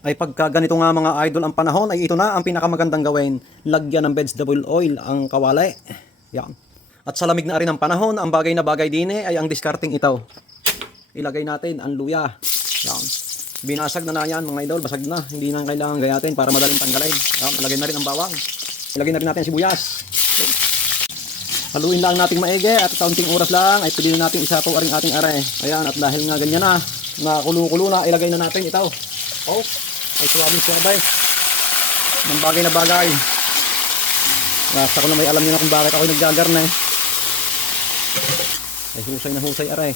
ay pagka ganito nga mga idol ang panahon, ay ito na ang pinakamagandang gawin. Lagyan ng vegetable oil ang kawali. Yan. At sa lamig na rin ang panahon, ang bagay na bagay din ay ang discarding ito. Ilagay natin ang luya. Yan. Binasag na yan mga idol, basag na. Hindi na kailangan gayatin para madaling tanggalin. Yan. Ilagay na rin ang bawang. Ilagay na rin natin ang sibuyas. Haluin lang natin maigi at kaunting oras lang ay pwede na natin isapaw aring ating are. Ayan, at dahil nga ganyan na, nakulo-kulo na, ilagay na natin ito. Oh, ay suwabing-suwabay. Ng bagay na bagay. Basta ko na may alam niyo na kung bakit ako naggagarna eh. Ay husay na husay are.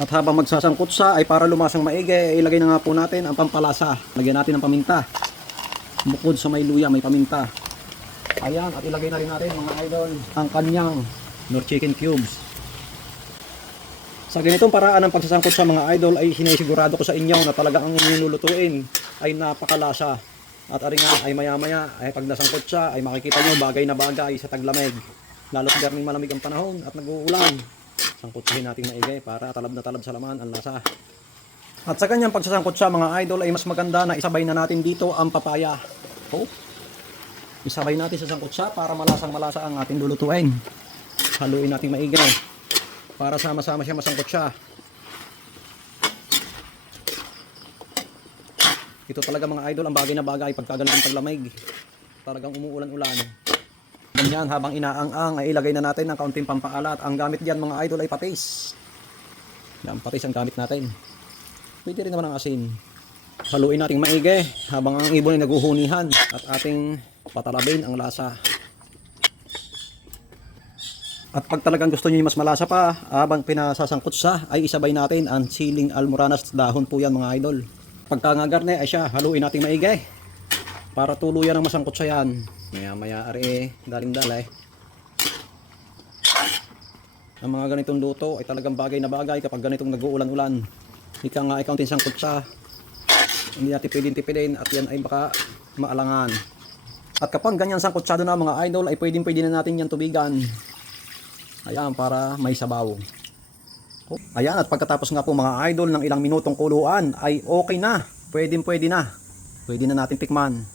At habang magsasangkot sa ay para lumasang maigi, ilagay na nga po natin ang pampalasa. Lagyan natin ng paminta. Bukod sa may luya, may paminta. Ayan, at ilagay na rin natin mga idol ang kanyang nor chicken cubes. Sa ganitong paraan ng pagsasangkot sa mga idol ay sinisigurado ko sa inyo na talaga ang nilulutuin ay napakalasa. At ari nga ay maya maya ay pag nasangkot siya ay makikita nyo bagay na bagay sa taglamig. Lalo't garning malamig ang panahon at nag-uulan. Sangkotsahin natin maigi para talab na talab sa laman ang lasa. At sa kanyang pagsasangkot sa mga idol ay mas maganda na isabay na natin dito ang papaya. Oh. Isabay natin sa sangkotsa para malasang malasa ang ating lulutuin. Haluin natin maigi para sama-sama siya masangkot siya. Ito talaga mga idol ang bagay na bagay pagka ganitong taglamig. Talagang umuulan-ulan. Ganyan habang inaang-ang ay ilagay na natin ng kaunting pampaalat. Ang gamit diyan mga idol ay patis. Yan, patis ang gamit natin. Pwede rin naman ang asin. Haluin natin maigi habang ang ibon ay naguhunihan at ating patalabin ang lasa. At pag talagang gusto niyo mas malasa pa, habang pinasasangkot sa ay isabay natin ang siling almoranas dahon po yan mga idol. Pagka nga garne ay siya, haluin natin maigi para tuluyan ang masangkot sa yan. Maya maya ari dalim-dalay. Ang mga ganitong luto ay talagang bagay na bagay kapag ganitong nag-uulan-ulan. Ika nga ay kaunting sangkot sa. Hindi natin pwedeng-tipidin at yan ay baka maalangan. At kapag ganyan sangkutsado na mga idol ay pwedeng-pwede na natin yan tubigan. Ayan para may sabaw. Ayan, at pagkatapos nga po mga idol ng ilang minutong kuluan ay okay na. Pwedeng-pwede na. Pwede na natin tikman.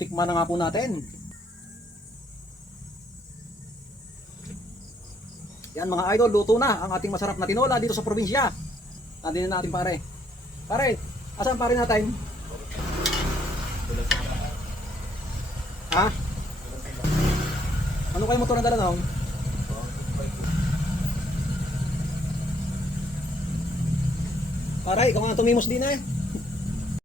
Tikman na nga po natin. Yan mga idol, luto na ang ating masarap na tinola dito sa probinsya. Nandito na natin pare. Pare, asan pare natin? Ha? Ano kayo motor na dala na? Pare, ikaw nga tumimos din eh.